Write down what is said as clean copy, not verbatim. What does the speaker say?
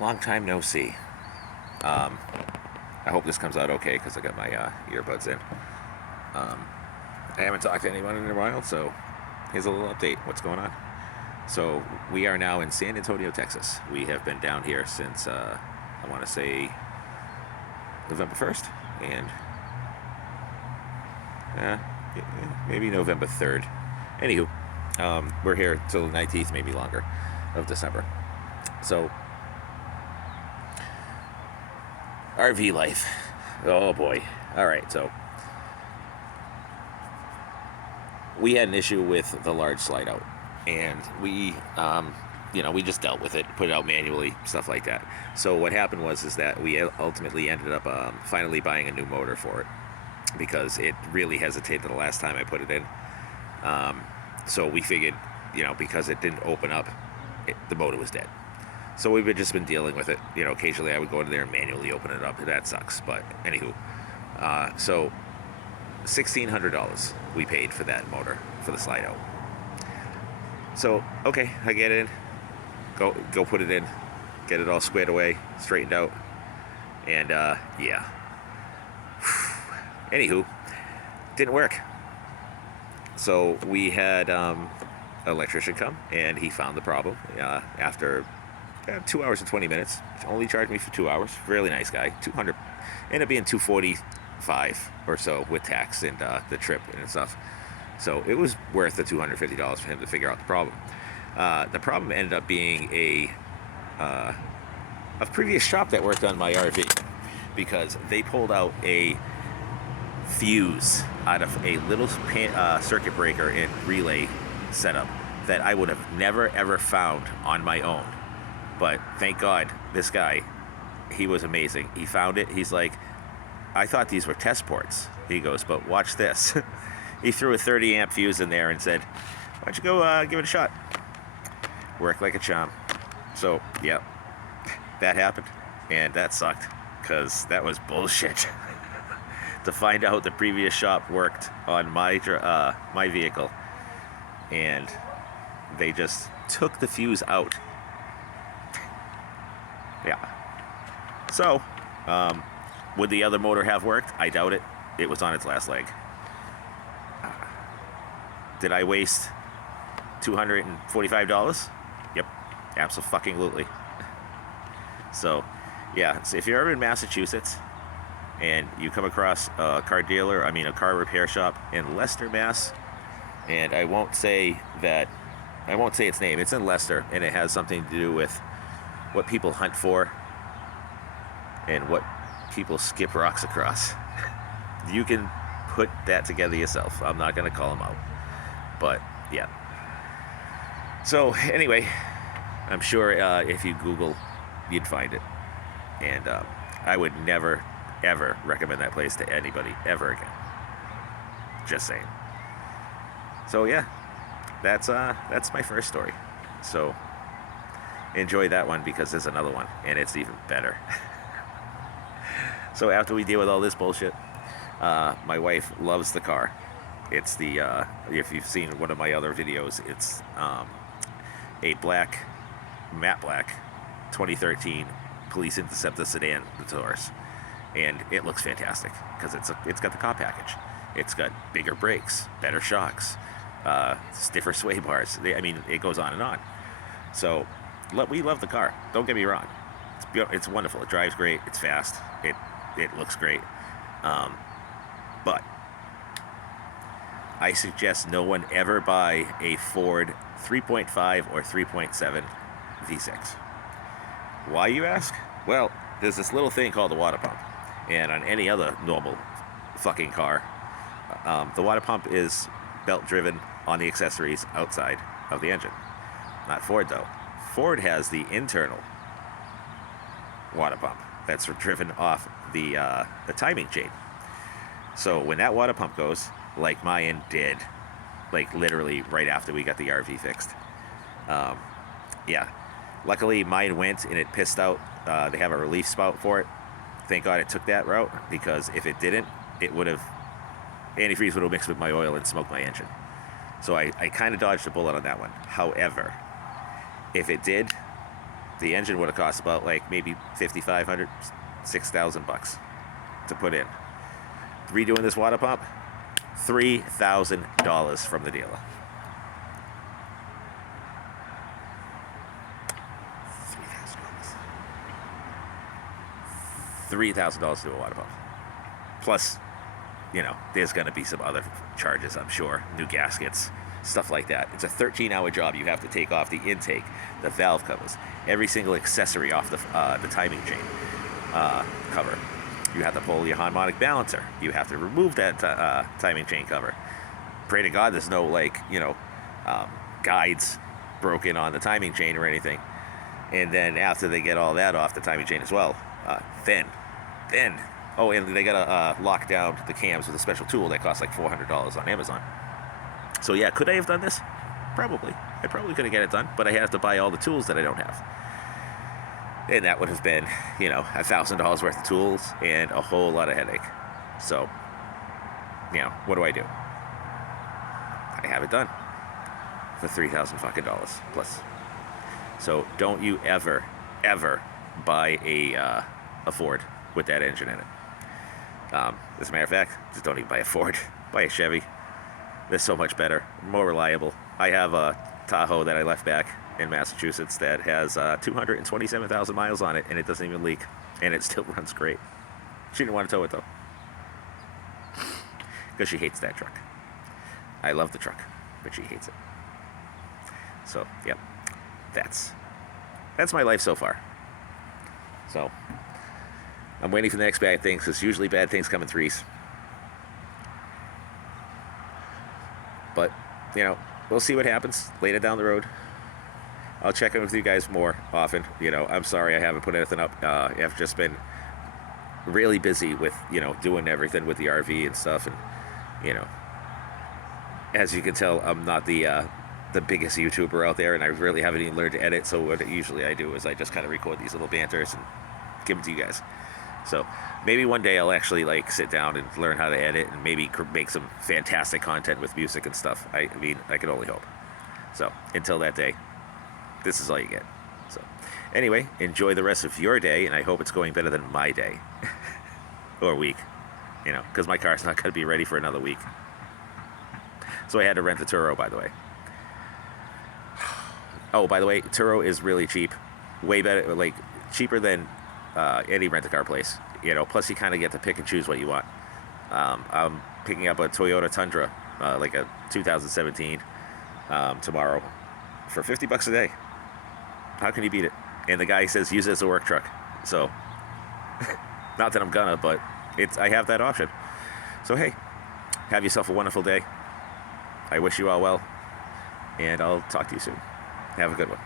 Long time no see. I hope this comes out okay because I got my earbuds in. I haven't talked to anyone in a while, so here's a little update. What's going on? So we are now in San Antonio, Texas. We have been down here since I want to say November 1st, and maybe November 3rd. Anywho, we're here till the 19th, maybe longer, of December. So RV life. Oh boy. All right, so we had an issue with the large slide out, and we just dealt with it, put it out manually, stuff like that. So what happened was that we ultimately ended up finally buying a new motor for it because it really hesitated the last time I put it in. So we figured, because it didn't open up, the motor was dead. So we've just been dealing with it. Occasionally I would go in there and manually open it up. That sucks. But anywho, so $1,600 we paid for that motor for the slide out. So okay, I get it in, go put it in, get it all squared away, straightened out, and yeah. Anywho, didn't work. So we had an electrician come, and he found the problem after 2 hours and 20 minutes. Only charged me for 2 hours. Really nice guy. 200, ended up being 245 or so with tax and the trip and stuff. So it was worth the $250 for him to figure out the problem. The problem ended up being a previous shop that worked on my RV, because they pulled out a fuse out of a little circuit breaker and relay setup that I would have never ever found on my own. But thank God, this guy, he was amazing. He found it. He's like, I thought these were test ports. He goes, but watch this. He threw a 30 amp fuse in there and said, why don't you go give it a shot? Worked like a charm. So, yeah, that happened. And that sucked, because that was bullshit. To find out the previous shop worked on my vehicle, and they just took the fuse out. Yeah. So, would the other motor have worked? I doubt it. It was on its last leg. Did I waste $245? Yep, absolutely. So, yeah. So if you're ever in Massachusetts and you come across a car repair shop in Leicester, Mass, and I won't say its name. It's in Leicester, and it has something to do with what people hunt for and what people skip rocks across. You can put that together yourself. I'm not going to call them out. But, yeah. So, anyway, I'm sure if you Google, you'd find it. And I would never, ever recommend that place to anybody ever again. Just saying. So, yeah, that's my first story. So enjoy that one, because there's another one, and it's even better. So after we deal with all this bullshit, my wife loves the car. It's the if you've seen one of my other videos, it's a matte black 2013 Police Interceptor sedan, the Taurus, and it looks fantastic because it's got the car package. It's got bigger brakes, better shocks, stiffer sway bars. It goes on and on. So we love the car. Don't get me wrong. It's wonderful. It drives great. It's fast. It looks great. But I suggest no one ever buy a Ford 3.5 or 3.7 V6. Why, you ask? Well, there's this little thing called the water pump. And on any other normal fucking car, the water pump is belt driven on the accessories outside of the engine. Not Ford, though. Ford has the internal water pump that's driven off the timing chain. So when that water pump goes, like mine did, like literally right after we got the RV fixed, yeah, luckily mine went and it pissed out. They have a relief spout for it. Thank God it took that route, because if it didn't, it would have, antifreeze would have mixed with my oil and smoked my engine. So I kind of dodged a bullet on that one. However, if it did, The engine would have cost about like maybe $5,500, $6,000 to put in. Redoing this water pump, $3,000 from the dealer. $3,000 to do a water pump. Plus, you know, there's going to be some other charges, I'm sure. New gaskets, stuff like that. It's a 13-hour job. You have to take off the intake, the valve covers, every single accessory off the timing chain cover. You have to pull your harmonic balancer. You have to remove that timing chain cover. Pray to God there's no, like, you know, guides broken on the timing chain or anything. And then after they get all that off the timing chain as well, then, oh, and they gotta lock down the cams with a special tool that costs like $400 on Amazon. So yeah, could I have done this? Probably. I probably could have get it done, but I have to buy all the tools that I don't have. And that would have been, you know, $1,000 worth of tools and a whole lot of headache. So, you know, what do? I have it done for $3,000 fucking dollars plus. So don't you ever buy a Ford with that engine in it. As a matter of fact, just don't even buy a Ford. Buy a Chevy. They're so much better, more reliable. I have a Tahoe that I left back in Massachusetts that has 227,000 miles on it, and it doesn't even leak, and it still runs great. She didn't want to tow it though, because she hates that truck. I love the truck, but she hates it. So, yep, that's my life so far. So, I'm waiting for the next bad things, because usually bad things come in threes. But, you know, we'll see what happens later down the road. I'll check in with you guys more often. You know, I'm sorry I haven't put anything up. I've just been really busy with, you know, doing everything with the RV and stuff. And, you know, as you can tell, I'm not the biggest YouTuber out there, and I really haven't even learned to edit. So what usually I do is I just kind of record these little banters and give them to you guys. So maybe one day I'll actually like sit down and learn how to edit and maybe make some fantastic content with music and stuff. I mean, I can only hope. So until that day, this is all you get. So anyway, enjoy the rest of your day, and I hope it's going better than my day or week, you know, because my car's not going to be ready for another week. So I had to rent the Turo, by the way. Oh, by the way, Turo is really cheap, way better, like cheaper than any rent-a-car place, you know. Plus, you kind of get to pick and choose what you want. I'm picking up a Toyota Tundra, like a 2017, tomorrow, for $50 a day. How can you beat it? And the guy says use it as a work truck. So, not that I'm gonna, but I have that option. So hey, have yourself a wonderful day. I wish you all well, and I'll talk to you soon. Have a good one.